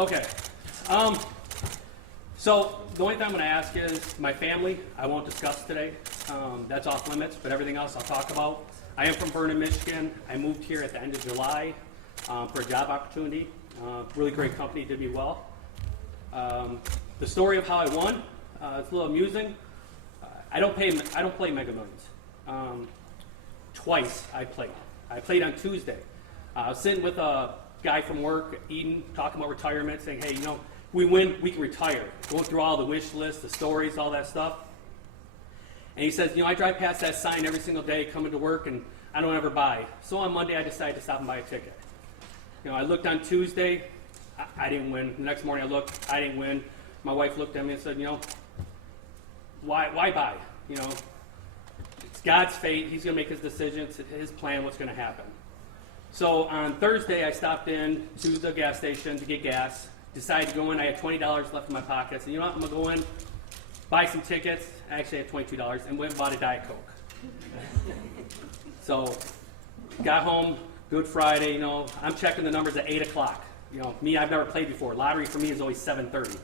Okay. So the only thing I'm going to ask is my family, I won't discuss today. That's off limits, but everything else I'll talk about. I am from Vernon, Michigan. I moved here at the end of July for a job opportunity. Really great company, did me well. The story of how I won, it's a little amusing. I don't play Mega Millions. Twice I played. I played on Tuesday. I was sitting with a guy from work, Eden, talking about retirement, saying, hey, we win, we can retire. Going through all the wish lists, the stories, all that stuff. And he says, I drive past that sign every single day coming to work and I don't ever buy. So on Monday I decided to stop and buy a ticket. I looked on Tuesday, I didn't win. The next morning I looked, I didn't win. My wife looked at me and said, why buy? It's God's fate. He's going to make his decision. It's his plan, what's going to happen. So on Thursday, I stopped in to the gas station to get gas. Decided to go in. I had $20 left in my pocket. So I'm going to go in, buy some tickets. I actually had $22 and went and bought a Diet Coke. So got home, Good Friday. I'm checking the numbers at 8 o'clock. Me, I've never played before. Lottery for me is always 7:30.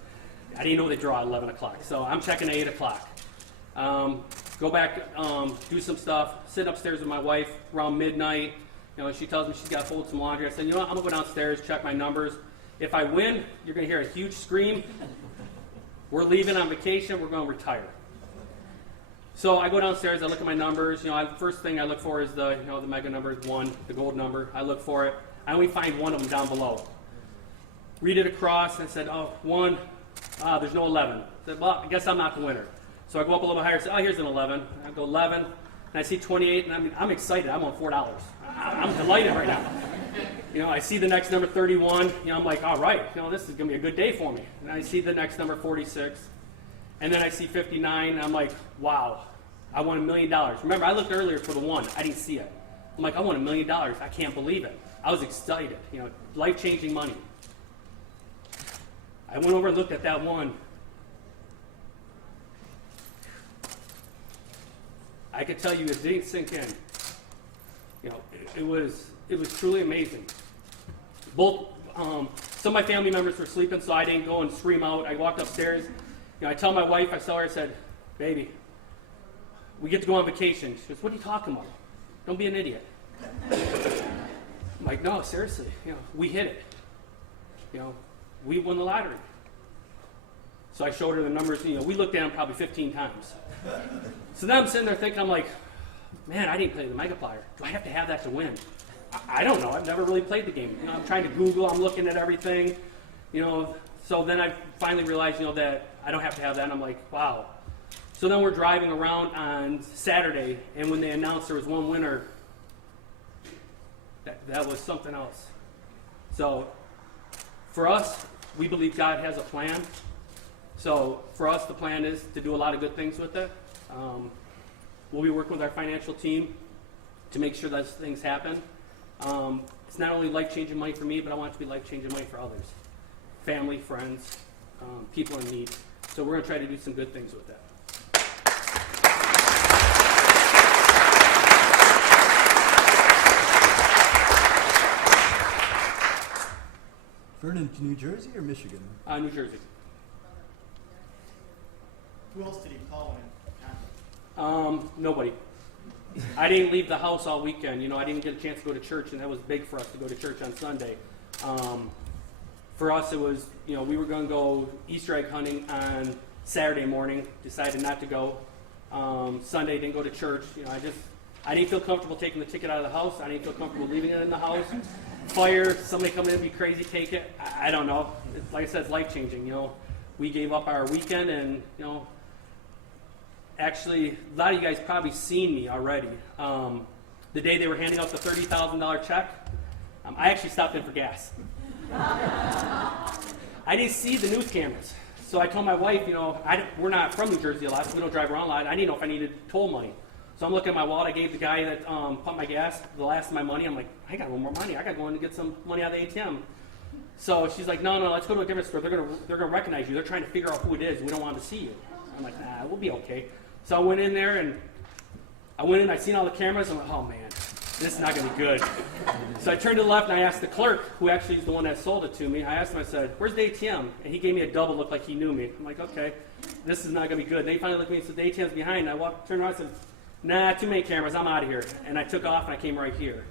I didn't know they draw at 11 o'clock. So I'm checking at 8 o'clock. Go back, do some stuff, sit upstairs with my wife around midnight. She tells me she's got to fold some laundry. I said, I'm going to go downstairs, check my numbers. If I win, you're going to hear a huge scream. We're leaving on vacation. We're going to retire. So I go downstairs. I look at my numbers. First thing I look for is the mega number 1, the gold number. I look for it. I only find one of them down below. Read it across and said, 1. There's no 11. I said, well, I guess I'm not the winner. So I go up a little higher. Say, here's an 11. I go 11, and I see 28, and I'm excited. I'm on $4. I'm delighted right now. I see the next number 31. I'm like, all right. This is going to be a good day for me. And I see the next number 46, and then I see 59. And I'm like, wow, I won $1 million. Remember, I looked earlier for the 1. I didn't see it. I'm like, I won $1 million. I can't believe it. I was excited. Life-changing money. I went over and looked at that 1. I could tell you it didn't sink in. It was truly amazing. Both some of my family members were sleeping, so I didn't go and scream out. I walked upstairs. I tell my wife, I saw her, I said, baby, we get to go on vacation. She goes, what are you talking about? Don't be an idiot. I'm like, no, seriously, we hit it. We won the lottery. So I showed her the numbers. We looked at them probably 15 times. So now I'm sitting there thinking, I'm like, man, I didn't play the Megaplier. Do I have to have that to win? I don't know. I've never really played the game. I'm trying to Google. I'm looking at everything. So then I finally realized, that I don't have to have that. And I'm like, wow. So then we're driving around on Saturday, and when they announced there was one winner, that was something else. So for us, we believe God has a plan. So for us, the plan is to do a lot of good things with it. We'll be working with our financial team to make sure those things happen. It's not only life-changing money for me, but I want it to be life-changing money for others. Family, friends, people in need. So we're going to try to do some good things with that. Vernon, New Jersey or Michigan? New Jersey. Who else did he call in? Nobody. I didn't leave the house all weekend. I didn't get a chance to go to church, and that was big for us to go to church on Sunday. For us, it was, we were going to go Easter egg hunting on Saturday morning. Decided not to go. Sunday, didn't go to church. I didn't feel comfortable taking the ticket out of the house. I didn't feel comfortable leaving it in the house. Fire, somebody come in and be crazy, take it. I don't know. Like I said, it's life-changing. We gave up our weekend, and, actually, a lot of you guys probably seen me already. The day they were handing out the $30,000 check, I actually stopped in for gas. I didn't see the news cameras. So I told my wife, we're not from New Jersey a lot, so we don't drive around a lot. I didn't know if I needed toll money. So I'm looking at my wallet. I gave the guy that pumped my gas the last of my money. I'm like, I got a little more money. I got to go in and get some money out of the ATM. So she's like, no, let's go to a different store. They're gonna recognize you. They're trying to figure out who it is. We don't want to see you. I'm like, nah, we'll be okay. So I went in there, and I seen all the cameras. I'm like, oh man, this is not going to be good. So I turned to the left and I asked the clerk, who actually is the one that sold it to me, I asked him, I said, where's the ATM? And he gave me a double look like he knew me. I'm like, okay, this is not going to be good. And then he finally looked at me and said, the ATM's behind. And I turned around and said, nah, too many cameras, I'm out of here. And I took off and I came right here.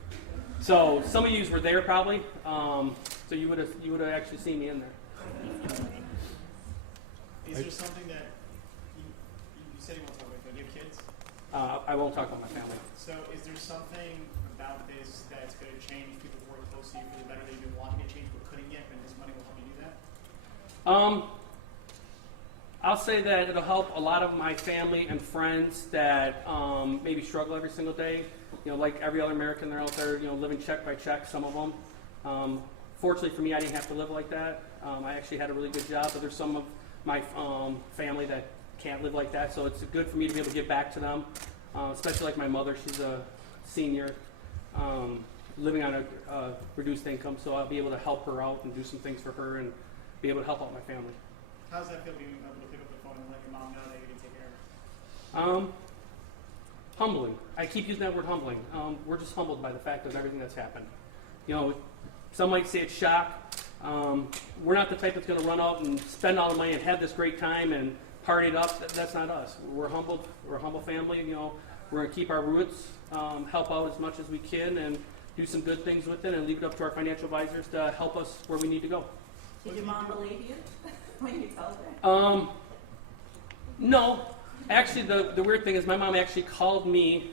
So some of you were there probably, so you would have actually seen me in there. Is there something that you said you won't talk about, but you have kids? I won't talk about my family. So is there something about this that's going to change people who are close to you for the better that you've been wanting to change but couldn't yet, and this money will help you do that? I'll say that it'll help a lot of my family and friends that maybe struggle every single day. You know, like every other American, they're out there, you know, living check by check, some of them. Fortunately for me, I didn't have to live like that. I actually had a really good job, but there's some of my family that can't live like that, so it's good for me to be able to give back to them, especially like my mother. She's a senior, living on a reduced income, so I'll be able to help her out and do some things for her and be able to help out my family. How does that feel being able to pick up the phone and let your mom know that you can take care of her? Humbling. I keep using that word humbling. We're just humbled by the fact of everything that's happened. You know, some might say it's shock. We're not the type that's going to run out and spend all the money and have this great time and party it up. That's not us. We're humbled. We're a humble family. You know, we're going to keep our roots, help out as much as we can, and do some good things with it, and leave it up to our financial advisors to help us where we need to go. Did your mom believe you when you told her? No. Actually, the weird thing is my mom actually called me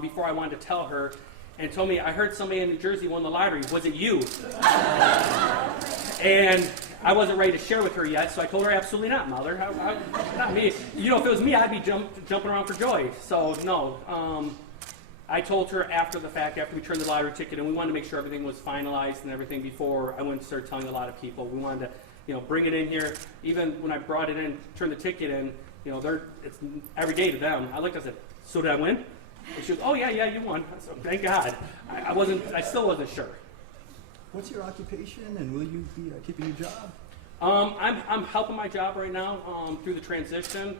before I wanted to tell her and told me, I heard somebody in New Jersey won the lottery. Was it you? And I wasn't ready to share with her yet, so I told her, absolutely not, Mother. Not me. You know, if it was me, I'd be jumping around for joy. So, no. I told her after the fact, after we turned the lottery ticket, and we wanted to make sure everything was finalized and everything before I went and started telling a lot of people. We wanted to, you know, bring it in here. Even when I brought it in, turned the ticket in, you know, it's every day to them. I looked, I said, so did I win? And she goes, oh yeah, you won. So thank God. I still wasn't sure. What's your occupation, and will you be keeping your job? I'm helping my job right now through the transition.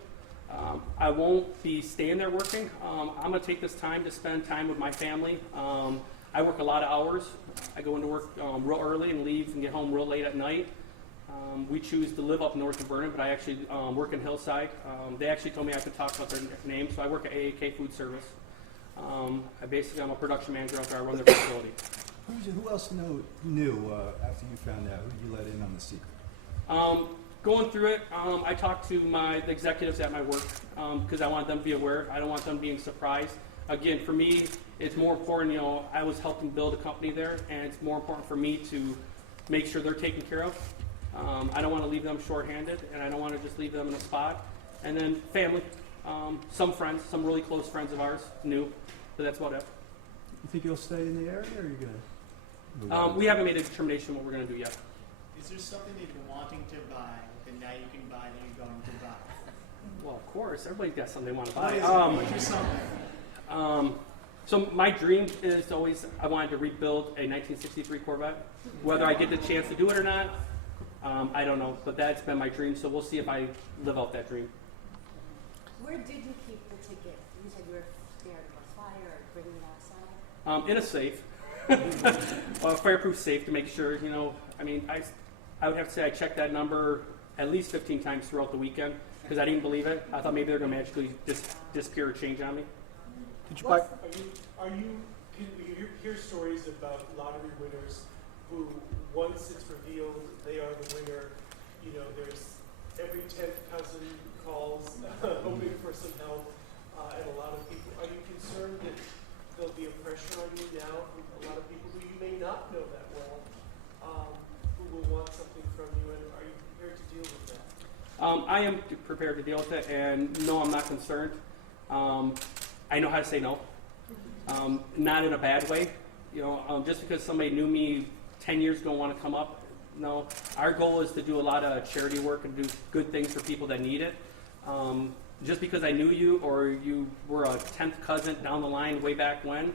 I won't be staying there working. I'm going to take this time to spend time with my family. I work a lot of hours. I go into work real early and leave and get home real late at night. We choose to live up north of Vernon, but I actually work in Hillside. They actually told me I could talk about their name, so I work at AAK Food Service. I'm a production manager out there. I run their facility. Who else knew after you found out? Who did you let in on the secret? Going through it, I talked to the executives at my work because I want them to be aware. I don't want them being surprised. Again, for me, it's more important, you know, I was helping build a company there, and it's more important for me to make sure they're taken care of. I don't want to leave them shorthanded, and I don't want to just leave them in a spot. And then family, some friends, some really close friends of ours knew, but that's about it. You think you'll stay in the area, or are you going to move on? We haven't made a determination what we're going to do yet. Is there something that you've been wanting to buy that now you can buy that you're going to buy? Well, of course, everybody's got something they want to What buy. is it? What's your something? So my dream is always I wanted to rebuild a 1963 Corvette. Whether I get the chance to do it or not, I don't know. But that's been my dream, so we'll see if I live out that dream. Where did you keep the ticket? You said you were scared of a fire or bringing it outside? In a safe. A fireproof safe to make sure, you know, I mean, I would have to say I checked that number at least 15 times throughout the weekend because I didn't believe it. I thought maybe they're going to magically disappear or change on me. Did you buy? Can you hear stories about lottery winners who, once it's revealed they are the winner, you know, there's every 10th cousin calls hoping for some help, and a lot of people. Are you concerned that there'll be a pressure on you now from a lot of people who you may not know that well, who will want something from you, and are you prepared to deal with that? I am prepared to deal with it, and no, I'm not concerned. I know how to say no, not in a bad way. You know, just because somebody knew me 10 years ago and want to come up, no. Our goal is to do a lot of charity work and do good things for people that need it. Just because I knew you or you were a 10th cousin down the line way back when,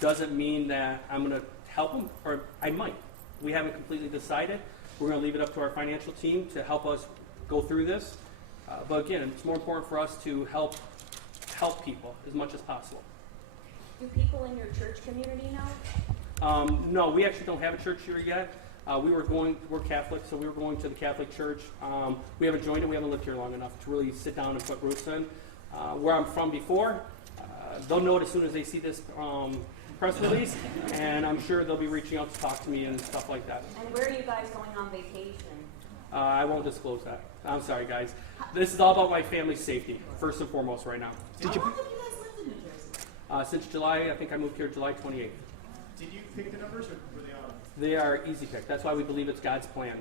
doesn't mean that I'm going to help them, or I might. We haven't completely decided. We're going to leave it up to our financial team to help us go through this. But again, it's more important for us to help people as much as possible. Do people in your church community know? No, we actually don't have a church here yet. We're Catholic, so we were going to the Catholic church. We haven't joined it. We haven't lived here long enough to really sit down and put roots in. Where I'm from before, they'll know it as soon as they see this press release, and I'm sure they'll be reaching out to talk to me and stuff like that. And where are you guys going on vacation? I won't disclose that. I'm sorry, guys. This is all about my family's safety, first and foremost, right now. How long have you guys lived in New Jersey? Since July, I think I moved here July 28th. Did you pick the numbers, or were they on? They are easy pick. That's why we believe it's God's plan.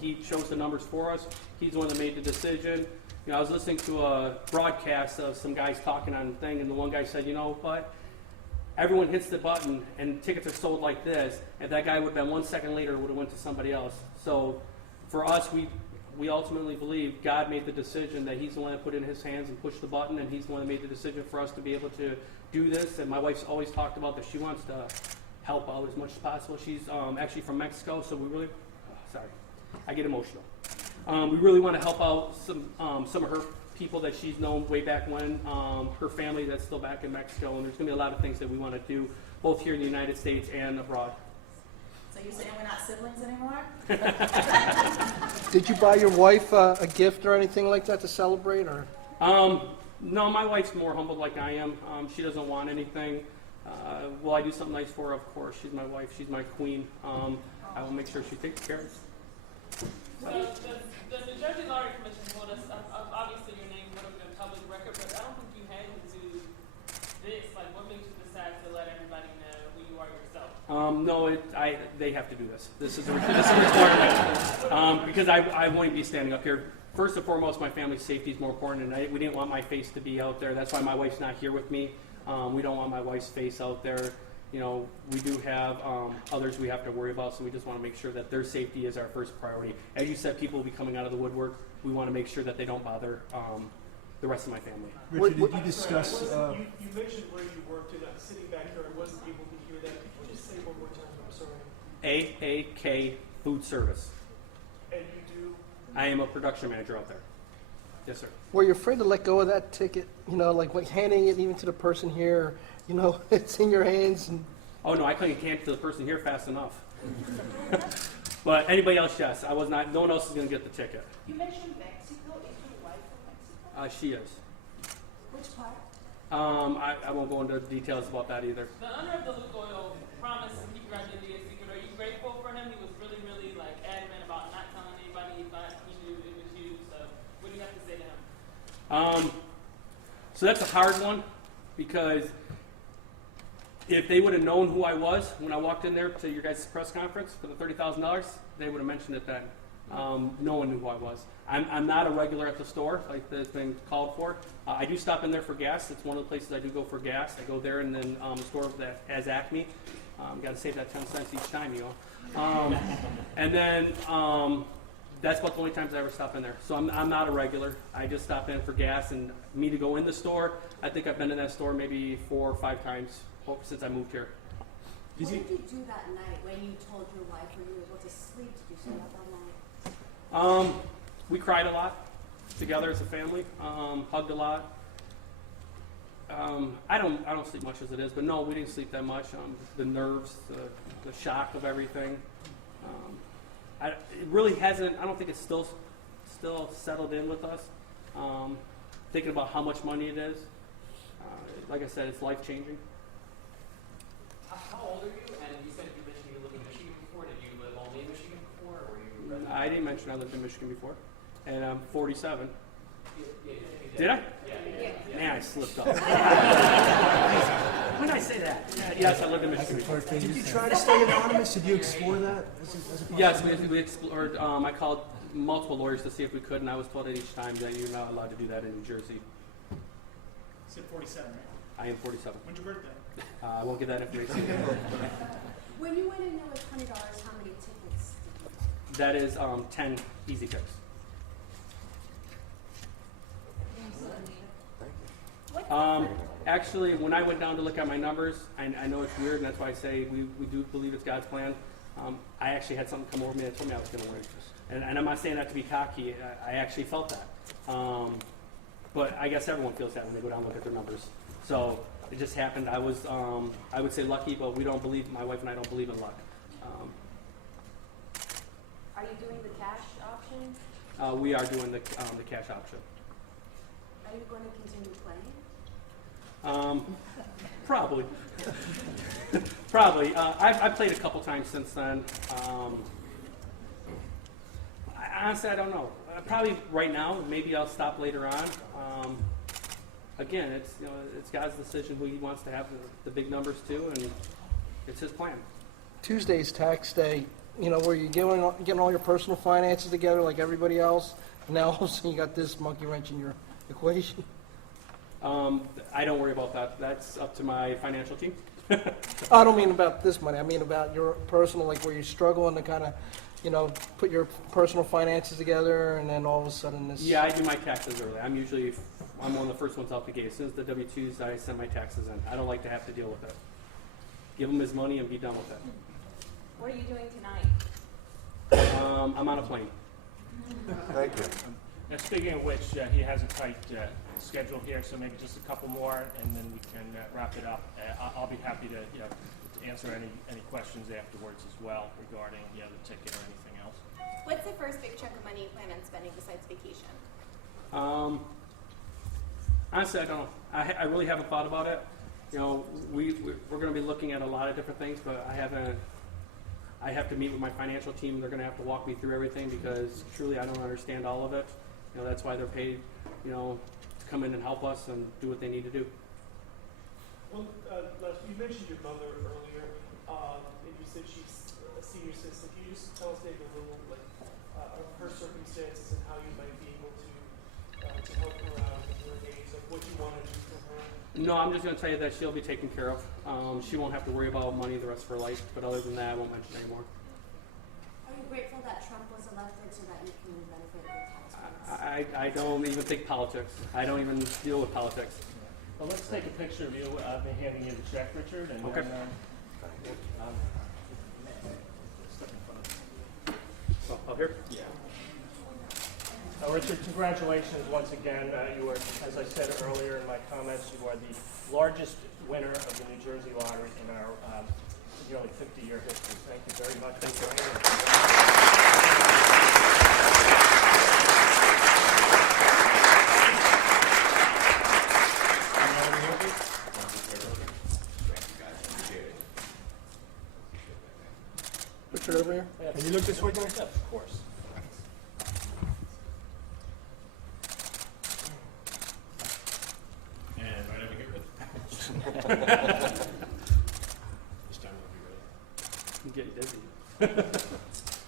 He chose the numbers for us. He's the one that made the decision. You know, I was listening to a broadcast of some guys talking on the thing, and the one guy said, you know what? Everyone hits the button, and tickets are sold like this, and that guy would have been 1 second later would have went to somebody else. So for us, we ultimately believe God made the decision that He's the one that put it in His hands and pushed the button, and He's the one that made the decision for us to be able to do this. And my wife's always talked about that she wants to help out as much as possible. She's actually from Mexico, so we really, sorry, I get emotional. We really want to help out some of her people that she's known way back when, her family that's still back in Mexico, and there's going to be a lot of things that we want to do, both here in the United States and abroad. So you're saying we're not siblings anymore? Did you buy your wife a gift or anything like that to celebrate, or? No, my wife's more humble like I am. She doesn't want anything. Will I do something nice for her? Of course. She's my wife. She's my queen. I will make sure she takes care of us. So the New Jersey Lottery Commission told us, obviously your name would have been public record, but I don't think you had to do this. Like, what made you decide to let everybody know who you are yourself? No, they have to do this. This is a requirement. Because I won't be standing up here. First and foremost, my family's safety is more important, and we didn't want my face to be out there. That's why my wife's not here with me. We don't want my wife's face out there. You know, we do have others we have to worry about, so we just want to make sure that their safety is our first priority. As you said, people will be coming out of the woodwork. We want to make sure that they don't bother the rest of my family. Richard, did you discuss? You mentioned where you worked, and sitting back here, I wasn't able to hear that. Could you just say one more time? I'm sorry. AAK Food Service. And you do? I am a production manager out there. Yes, sir. Were you afraid to let go of that ticket? You know, like handing it even to the person here. You know, it's in your hands. And Oh no, I couldn't hand it to the person here fast enough. But anybody else, yes, I was not. No one else is going to get the ticket. You mentioned Mexico. Is your wife from Mexico? She is. Which part? I won't go into details about that either. The owner of the Lukoil promised to keep your identity a secret. Are you grateful for him? He was really, really like adamant about not telling anybody. He thought he knew it was you. So what do you have to say to him? So that's a hard one because if they would have known who I was when I walked in there to your guys' press conference for the $30,000, they would have mentioned it then. No one knew who I was. I'm not a regular at the store like that's been called for. I do stop in there for gas. It's one of the places I do go for gas. I go there and then the store that has Acme. Got to save that 10 cents each time, you know. And then that's about the only times I ever stop in there. So I'm not a regular. I just stop in for gas, and me to go in the store, I think I've been in that store maybe 4 or 5 times since I moved here. What did you do that night when you told your wife? Were you able to sleep? Did you stay up all night? We cried a lot together as a family, hugged a lot. I don't sleep much as it is, but no, we didn't sleep that much. The nerves, the shock of everything. It really hasn't. I don't think it's still settled in with us. Thinking about how much money it is. Like I said, it's life changing. How old are you? And you said you mentioned you lived in Michigan before. Did you live only in Michigan before, or were you resident? I didn't mention I lived in Michigan before, and I'm 47. Yeah, Did I? Yeah. Man, I slipped up. When did I say that? Yes, I lived in Michigan before. Did you try to stay anonymous? Did you explore that? As a Yes, we explored. I called multiple lawyers to see if we could, and I was told at each time that you're not allowed to do that in New Jersey. You said 47, right? I am 47. When's your birthday? I won't give that information. When you went in there with $20, how many tickets did you That is 10 easy picks. Actually, when I went down to look at my numbers, I know it's weird, and that's why I say we do believe it's God's plan. I actually had something come over me that told me I was going to win. And I'm not saying that to be cocky. I actually felt that. But I guess everyone feels that when they go down and look at their numbers. So It just happened. I was, I would say lucky, but my wife and I don't believe in luck. Are you doing the cash option? We are doing the cash option. Are you going to continue playing? Probably. Probably. I've played a couple times since then. Honestly, I don't know. Probably right now. Maybe I'll stop later on. Again, it's God's decision who He wants to have the big numbers too, and it's His plan. Tuesday's tax day, where you're getting all your personal finances together like everybody else, and now all of a sudden you got this monkey wrench in your equation. I don't worry about that. That's up to my financial team. I don't mean about this money. I mean about your personal, like where you're struggling to kind of, put your personal finances together, and then all of a sudden this. Yeah, I do my taxes early. I'm one of the first ones out the gate. As soon as the W-2s, I send my taxes in. I don't like to have to deal with it. Give him his money and be done with it. What are you doing tonight? I'm on a plane. Thank you. And speaking of which, he has a tight schedule here, so maybe just a couple more, and then we can wrap it up. I'll be happy to, to answer any questions afterwards as well regarding, the ticket or anything else. What's the first big chunk of money you plan on spending besides vacation? Honestly, I don't know. I really haven't thought about it. We're going to be looking at a lot of different things, but I have to meet with my financial team. They're going to have to walk me through everything because truly I don't understand all of it. That's why they're paid, to come in and help us and do what they need to do. Well, Les, you mentioned your mother earlier, and you said she's a senior citizen. Can you just tell us maybe a little, of her circumstances and how you might be able to help her out in her days, like what you want to do for her? No, I'm just going to tell you that she'll be taken care of. She won't have to worry about money the rest of her life, but other than that, I won't mention anymore. Are you grateful that Trump was elected so that you can benefit the taxpayers? I don't even think politics. I don't even deal with politics. Well, let's take a picture of you, me handing you the check, Richard, and Okay. then, step in front of Oh, up here? Yeah. Richard, congratulations once again. You are, as I said earlier in my comments, you are the largest winner of the New Jersey lottery in our nearly 50-year history. Thank you very much. Thank you. Richard over here. Can you look this way, Yes, of course. And right over here. This time we'll be ready. I'm getting dizzy.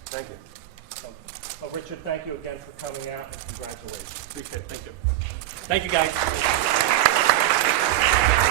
Thank you. Well, Richard, thank you again for coming out, and congratulations. Appreciate it. Thank you. Thank you, guys.